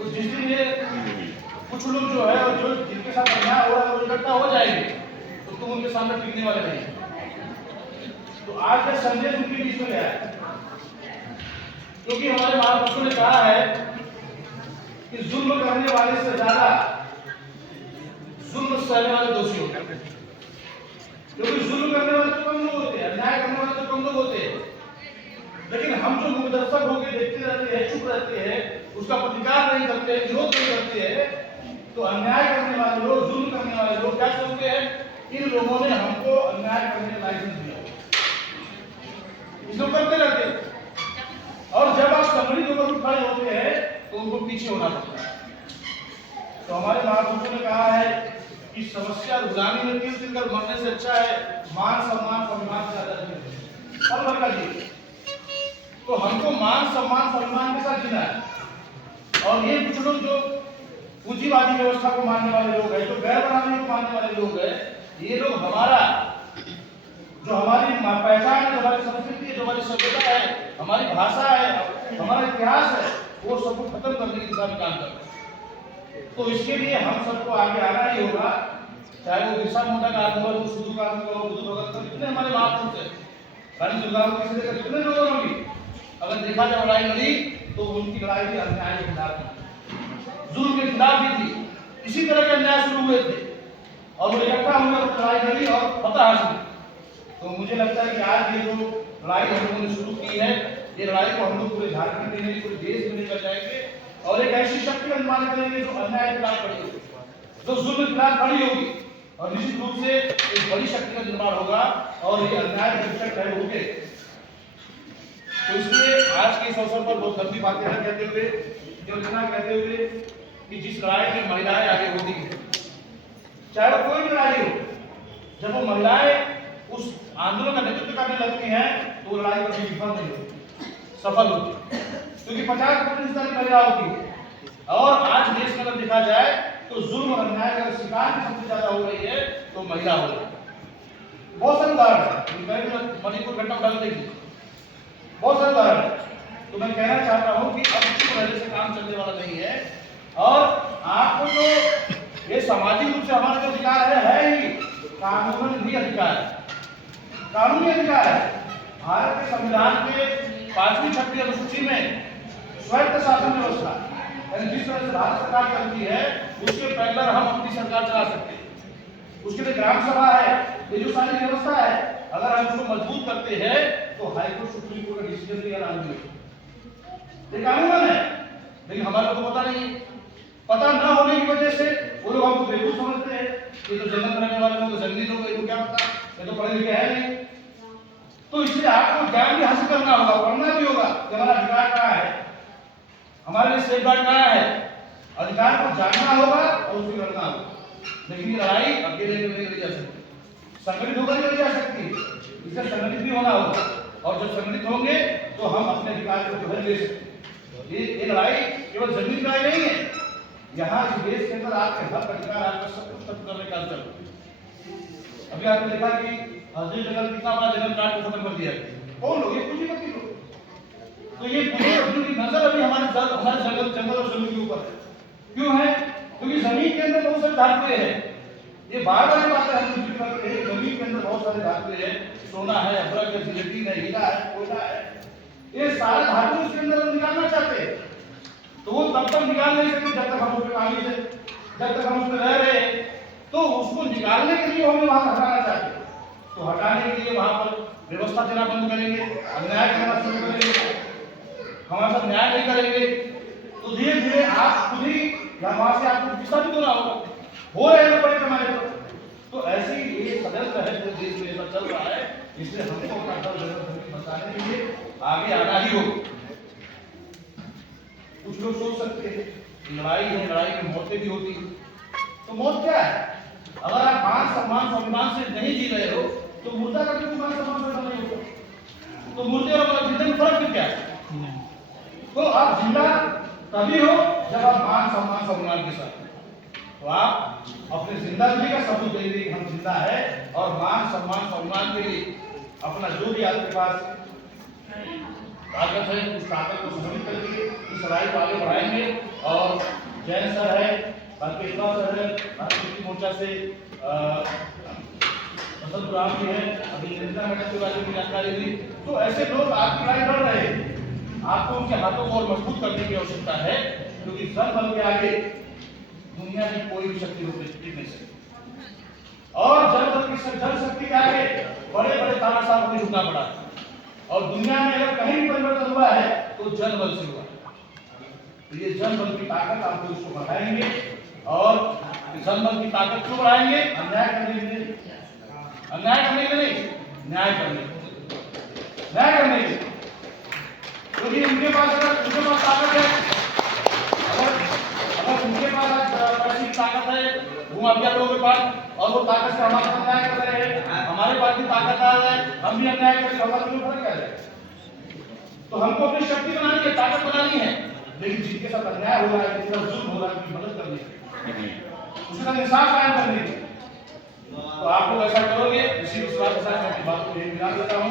तो जिस दिन ये कुछ लोग जो है और जो जिनके साथ अन्याय हो रहा है वो इकट्ठा हो जाएंगे तो तुम उनके सामने टिकने वाले नहीं। तो आज का संदेश उनके बीच में गया है, क्योंकि हमारे महापुरुषों ने कहा है कि जुल्म करने वाले से ज्यादा जुल्म सहने वाले दोषी होते हैं। क्योंकि जुल्म करने वाले तो कम लोग होते हैं, अन्याय करने वाले तो कम लोग होते हैं, लेकिन हम जो मुकदर्शक होकर देखते रहते हैं, चुप रहते हैं, उसका प्रतिकार नहीं करते, विरोध नहीं करते हैं, तो अन्याय करने वाले लोग, जुल्म करने वाले लोग क्या सोचते हैं, इन लोगों ने हमको अन्याय करने का लाइसेंस दिया, इसको करते रहते हैं। और जब आप संगठित होकर खड़े होते हैं तो उनको पीछे होना पड़ता है। तो हमारे महापुरुषों ने कहा है कि समस्या गुलामी में तिल तिल कर मरने से अच्छा है मान सम्मान सम्मान से ज्यादा जी। तो हमको मान सम्मान सम्मान के साथ जीना है। और ये कुछ लोग जो पूंजीवादी व्यवस्था को मानने वाले लोग हैं, जो गैर बनाने को मानने वाले लोग हैं, ये लोग हमारा जो हमारी पहचान है, जो हमारी संस्कृति है, जो हमारी सभ्यता है, हमारी भाषा है, हमारा इतिहास है, वो सबको खत्म करने की दिशा में काम कर रहे हैं। तो इसके लिए हम सबको आगे आना ही होगा, चाहे वो बिरसा मुंडा का आंदोलन हो, शुरू का आंदोलन हो, बुद्ध भगत का, कितने हमारे महापुरुष हैं, रानी दुर्गावती से लेकर कितने लोगों ने भी अगर देखा जाए लड़ाई लड़ी तो उनकी लड़ाई भी अन्याय के खिलाफ थी, जुल्म के खिलाफ भी थी। इसी तरह के अन्याय शुरू हुए थे और वो इकट्ठा हुए लड़ाई लड़ी और फतह हासिल। तो मुझे लगता है कि आज ये जो लड़ाई हम लोगों ने शुरू की है, ये लड़ाई को हम लोग पूरे झारखंड में, पूरे देश में लेकर जाएंगे और एक ऐसी शक्ति का निर्माण करेंगे जो अन्याय के खिलाफ खड़ी होगी, जो जुल्म के खिलाफ खड़ी होगी, और निश्चित रूप से एक बड़ी शक्ति का निर्माण होगा और ये अन्याय के विषय खड़े होंगे। तो इसलिए आज के इस अवसर पर बहुत लंबी बातें न कहते हुए, केवल इतना कहते हुए कि जिस लड़ाई में महिलाएं आगे होती हैं, चाहे वो कोई भी लड़ाई हो, जब वो महिलाएं उस आंदोलन का नेतृत्व करने लगती हैं तो लड़ाई कभी विफल नहीं होती, सफल होती, क्योंकि 50% महिला होती है। और आज देश में अगर देखा जाए तो जुल्म और अन्याय का शिकार सबसे ज्यादा हो रही है तो महिला हो रही है। बहुत सारे उदाहरण है, मणिपुर घटना उठा देखिए, बहुत सारे उदाहरण। तो मैं कहना चाहता हूं कि अब चुप रहने से काम चलने वाला नहीं है, और आपको तो ये सामाजिक रूप से हमारा जो अधिकार है ही, कानून भी अधिकार है, कानूनी अधिकार है। भारत के संविधान के 5वीं 6वीं अनुसूची में स्वायत्त शासन व्यवस्था, यानी जिस तरह से भारत सरकार चलती है उसके पैरेलल हम अपनी सरकार चला सकते हैं। उसके लिए ग्राम सभा है, ये जो सारी व्यवस्था है, अगर हम उसको मजबूत करते हैं तो हाईकोर्ट सुप्रीम कोर्ट का डिसीजन भी लागू है, ये कानून है। लेकिन हमारे को पता नहीं, पता न होने की वजह से वो लोग हमको बेवकूफ समझते हैं, ये तो जंगल में रहने वाले लोग, जंगली लोग, इनको क्या पता, ये तो पढ़े लिखे है नहीं। तो इसलिए आपको ज्ञान भी हासिल करना होगा, पढ़ना भी होगा कि हमारा अधिकार कहाँ है, हमारे लिए सेफ गार्ड कहाँ है। अधिकार को जानना होगा और उसको लड़ना होगा। लेकिन ये लड़ाई अकेले में नहीं लड़ी जा सकती, संगठित होकर नहीं लड़ी जा सकती, इससे संगठित भी होना होगा। और जब संगठित होंगे तो हम अपने अधिकार को जो है ले सकते। ये लड़ाई केवल जमीन लड़ाई नहीं है, यहाँ इस देश के अंदर आपके हक अधिकार, आपका सब कुछ खत्म करने का अंतर। अभी आपने देखा कि हजरी जंगल कितना बड़ा जंगल काट को खत्म कर दिया, कौन लोग, ये पूंजीपति लोग। तो ये पूंजीपतियों की नजर अभी हमारे जंगल और जमीन के ऊपर है। क्यों है? क्योंकि जमीन के अंदर बहुत सारे धातुएं हैं, ये बार-बार बातें हम जिक्र करते हैं, जमीन के अंदर बहुत सारे धातुएं हैं, सोना है, अभ्रक है, जिलेटिन है, हीरा है, कोयला है, ये सारे धातु उसके अंदर निकालना चाहते हैं। तो वो तब तक निकाल नहीं सकते जब तक हम उसके पानी से, जब तक हम उसमें रह रहे हैं। तो उसको निकालने के लिए हमें वहां हटाना चाहते हैं, तो हटाने के लिए वहां पर व्यवस्था देना बंद करेंगे, अन्याय करना शुरू करेंगे, हमारे साथ न्याय नहीं करेंगे, तो धीरे धीरे आप खुद ही वहां से आपको विस्थापित होना होगा, हो रहे हैं बड़े पैमाने पर। तो ऐसे ही ये षड्यंत्र है जो देश में ऐसा चल रहा है, इसलिए हमको अपना धर्म बचाने के लिए आगे आना ही होगा। कुछ लोग सोच सकते हैं लड़ाई है, लड़ाई में मौतें भी होती है, तो मौत क्या है? अगर आप मान सम्मान स्वाभिमान से नहीं जी रहे हो तो मुर्दा का भी मान सम्मान स्वाभिमान नहीं होगा, तो मुर्दे और जिंदगी में फर्क क्या है? तो आप जिंदा तभी हो जब आप मान सम्मान स्वाभिमान के साथ, तो आप अपने जिंदगी का सबूत देंगे कि हम जिंदा है, और मान सम्मान स्वाभिमान के लिए अपना जो भी आपके पास ताकत है उस ताकत को समझ करके लड़ाई को आगे बढ़ाएंगे। और जैन सर है, भारतीय सर है, भारतीय मोर्चा से बसंत राम जी है, अभी निरंजना मैडम के बारे में जानकारी दी। तो ऐसे लोग आपकी लड़ाई लड़ रहे हैं, आपको उनके हाथों को और मजबूत करने की आवश्यकता है, क्योंकि जन बल के आगे दुनिया की कोई भी शक्ति रोक नहीं सकती। और जन बल की शक्ति के आगे बड़े बड़े तानाशाह को झुकना पड़ा। और दुनिया में अगर कहीं भी परिवर्तन हुआ है तो जन बल से हुआ। तो ये जन बल की ताकत आपको इसको बढ़ाएंगे। और जन बल की ताकत क्यों बढ़ाएंगे? अन्याय करने के लिए, अन्याय करने के लिए, न्याय करने के लिए, न्याय करने के लिए। क्योंकि उनके पास ताकत है, अगर उनके पास ऐसी ताकत है भूमाफिया लोगों के पास, और वो ताकत से हमारा अन्याय कर रहे हैं, हमारे पास भी ताकत आ रहा है, हम भी अन्याय करेंगे, हमारा क्यों फर्क क्या है? तो हमको अपनी शक्ति बनानी है, ताकत बनानी है, लेकिन जिनके साथ अन्याय हो रहा है, जिनके साथ जुल्म हो रहा है, उनकी मदद करनी है, उसके साथ इंसाफ कायम करने की। तो आप लोग ऐसा करोगे, इसी विश्वास के साथ मैं अपनी बात को यही विराम देता हूँ।